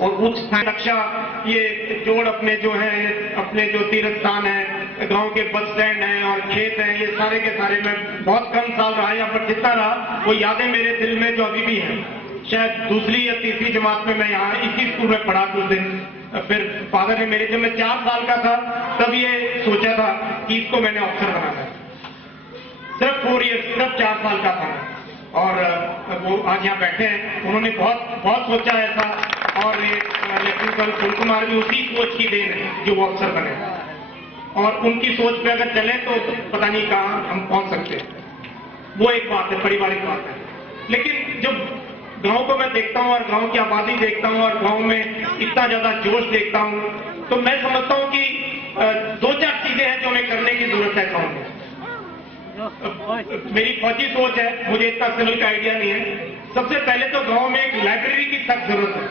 और उच्च रक्षा, ये जोड़ अपने जो है, अपने जो तीर्थ स्थान है, गांव के बस स्टैंड हैं और खेत हैं, ये सारे के सारे मैं बहुत कम साल रहा यहाँ पर, जितना रहा वो यादें मेरे दिल में जो अभी भी हैं। शायद दूसरी या तीसरी जमात में मैं यहाँ इसी स्कूल में पढ़ा कुछ दिन। फिर फादर ने मेरे, जब मैं 4 साल का था तब ये सोचा था कि इसको मैंने अफसर बनाना है। सिर्फ 4 ईयर्स, सिर्फ 4 साल का था और वो आज यहाँ बैठे हैं। उन्होंने बहुत सोचा ऐसा, और ये लेफ्टिनेंट कर्नल फूल कुमार भी उसी सोच की देन है जो वो अफसर बने, और उनकी सोच पे अगर चले तो पता नहीं कहाँ हम पहुंच सकते हैं। वो एक बात है, पारिवारिक बात है। लेकिन जब गांव को मैं देखता हूं और गांव की आबादी देखता हूं और गांव में इतना ज्यादा जोश देखता हूं, तो मैं समझता हूं कि 2-4 चीजें हैं जो हमें करने की जरूरत है गांव में। मेरी फौजी सोच है, मुझे इतना सिविल का आइडिया नहीं है। सबसे पहले तो गांव में एक लाइब्रेरी की सख्त जरूरत है,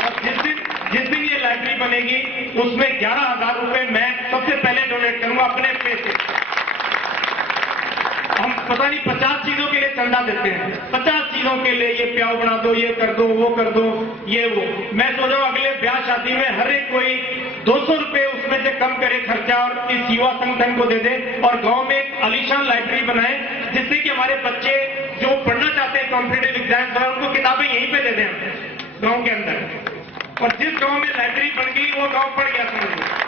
और जिस दिन ये लाइब्रेरी बनेगी उसमें 11,000 रुपए मैं सबसे पहले डोनेट करूंगा अपने पैसे। हम पता नहीं 50 चीजों के लिए चंदा देते हैं, 50 चीजों के लिए, ये प्याव बना दो, ये कर दो, वो कर दो, ये वो। मैं सोच रहा हूं अगले ब्याह शादी में हर एक कोई 200 रुपए उसमें से कम करे खर्चा और इस युवा संगठन को दे दे, और गांव में एक आलीशान लाइब्रेरी बनाए जिससे कि हमारे बच्चे जो पढ़ना चाहते हैं कॉम्पिटेटिव एग्जाम, उनको किताबें यहीं पे दे दें गांव के अंदर। और जिस गांव में लाइब्रेरी बन गई वो गांव पढ़ गया समझ।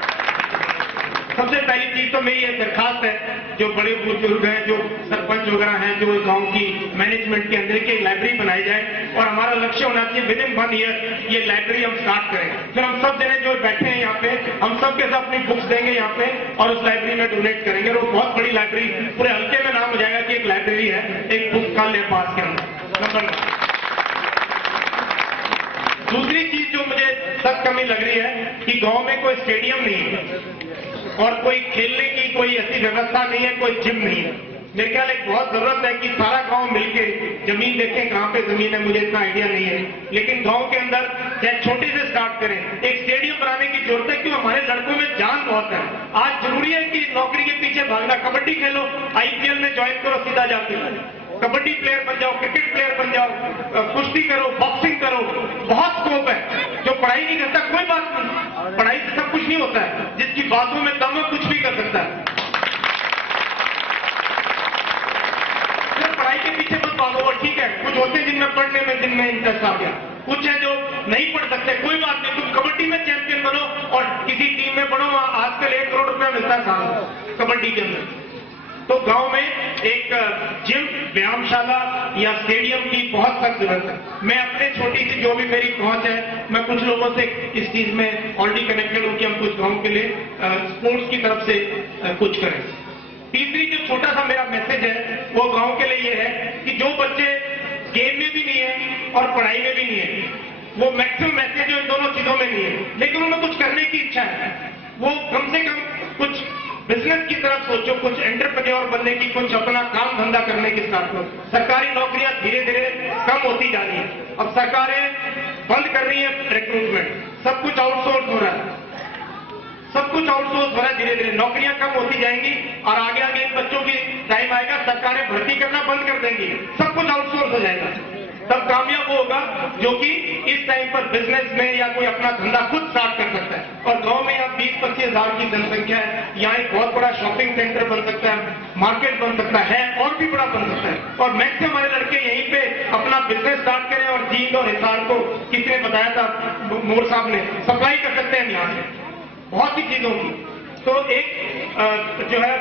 सबसे पहली चीज तो मेरी ये दरखास्त है, जो बड़े बुजुर्ग हैं, जो सरपंच वगैरह हैं, जो गांव की मैनेजमेंट के अंदर की लाइब्रेरी बनाई जाए, और हमारा लक्ष्य होना चाहिए विद इन 1 ईयर ये लाइब्रेरी हम स्टार्ट करें। फिर हम सब जने जो बैठे हैं यहाँ पे, हम सब के साथ अपनी बुक्स देंगे यहाँ पे और उस लाइब्रेरी में डोनेट करेंगे, और वो बहुत बड़ी लाइब्रेरी, पूरे हल्के में नाम हो जाएगा कि एक लाइब्रेरी है, एक बुक का ले पास के अंदर। नंबर 1। दूसरी चीज जो मुझे सख्त कमी लग रही है कि गांव में कोई स्टेडियम नहीं है और कोई खेलने की कोई ऐसी व्यवस्था नहीं है, कोई जिम नहीं है। मेरे ख्याल एक बहुत जरूरत है कि सारा गांव मिलके जमीन देखें, कहां पे जमीन है मुझे इतना आइडिया नहीं है, लेकिन गांव के अंदर चाहे छोटे से स्टार्ट करें, एक स्टेडियम बनाने की जरूरत है, क्योंकि हमारे लड़कों में जान बहुत है। आज जरूरी है कि नौकरी के पीछे भागना, कबड्डी खेलो, आईपीएल में ज्वाइन करो, सीधा जाके कबड्डी प्लेयर बन जाओ, क्रिकेट प्लेयर बन जाओ, कुश्ती करो, बॉक्सिंग करो, बहुत स्कोप है। जो पढ़ाई नहीं करता कोई बात नहीं, पढ़ाई से सब कुछ नहीं होता है, जिसकी बातों में दम है कुछ भी कर सकता है। सिर्फ पढ़ाई के पीछे मत भागो, और ठीक है कुछ होते हैं जिनमें पढ़ने में जिनमें इंटरेस्ट आ गया, कुछ है जो नहीं पढ़ सकते, कोई बात नहीं, तुम कबड्डी में चैंपियन बनो और किसी टीम में बनो, आजकल 1 करोड़ रुपया मिलता है साल कबड्डी के अंदर। तो गांव में एक जिम, व्यायामशाला या स्टेडियम की बहुत सख्त जरूरत है। मैं अपने छोटी सी जो भी मेरी पहुंच है, मैं कुछ लोगों से इस चीज में ऑलरेडी कनेक्टेड हूं कि हम कुछ गांव के लिए स्पोर्ट्स की तरफ से कुछ करें। तीसरी जो छोटा सा मेरा मैसेज है वो गांव के लिए ये है कि जो बच्चे गेम में भी नहीं है और पढ़ाई में भी नहीं है, वो मैक्सिमम मैसेज जो इन दोनों चीजों में नहीं है, लेकिन उन्हें कुछ करने की इच्छा है, वो कम से कम कुछ बिजनेस की तरफ सोचो, कुछ एंटरप्रेन्योर बनने की, कुछ अपना काम धंधा करने की स्टार्ट करो। सरकारी नौकरियां धीरे धीरे कम होती जा रही है, अब सरकारें बंद कर रही है रिक्रूटमेंट, सब कुछ आउटसोर्स हो रहा है, सब कुछ आउटसोर्स हो रहा है, धीरे धीरे नौकरियां कम होती जाएंगी, और आगे आगे इन बच्चों की टाइम आएगा सरकारें भर्ती करना बंद कर देंगी, सब कुछ आउटसोर्स हो जाएगा। तब कामयाब वो होगा जो कि इस टाइम पर बिजनेस में या कोई अपना धंधा खुद स्टार्ट कर सकता है। और गांव में यहाँ 20-25 हजार की जनसंख्या है, यहाँ एक बहुत बड़ा शॉपिंग सेंटर बन सकता है, मार्केट बन सकता है और भी बड़ा बन सकता है, और मैक्सिमम हमारे लड़के यहीं पे अपना बिजनेस स्टार्ट करें, और जींद और हिसार को किसने बताया था, मोर साहब ने, सप्लाई कर सकते हैं यहाँ से बहुत सी चीजों की। तो एक जो है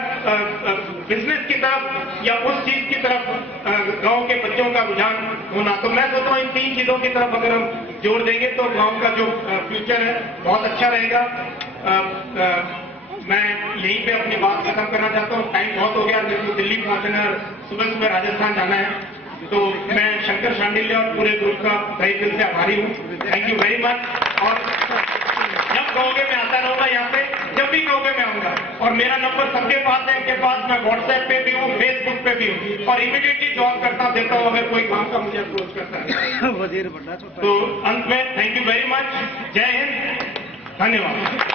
बिजनेस की तरफ या उस चीज की तरफ गांव के बच्चों का रुझान होना, तो मैं सोचता हूँ इन 3 चीजों की तरफ अगर हम जोड़ देंगे तो गांव का जो फ्यूचर है बहुत अच्छा रहेगा। मैं यहीं पे अपनी बात खत्म करना चाहता हूँ, टाइम बहुत हो गया, मेरे को दिल्ली पहुंचना है, सुबह सुबह राजस्थान जाना है। तो मैं शंकर शांडिल्य और पूरे ग्रुप का तहे दिल से आभारी हूँ। Thank you very much. और जब कहोगे मैं आता रहूंगा यहाँ पे, जब भी कहोगे मैं आऊंगा, और मेरा नंबर सबके पास है, इनके पास, मैं व्हाट्सएप पे भी हूँ, फेसबुक पे भी हूँ, और इमीडिएटली जॉब करता देता हूँ अगर कोई काम का मुझे अप्रोच करता है। तो अंत में थैंक यू वेरी मच, जय हिंद, धन्यवाद।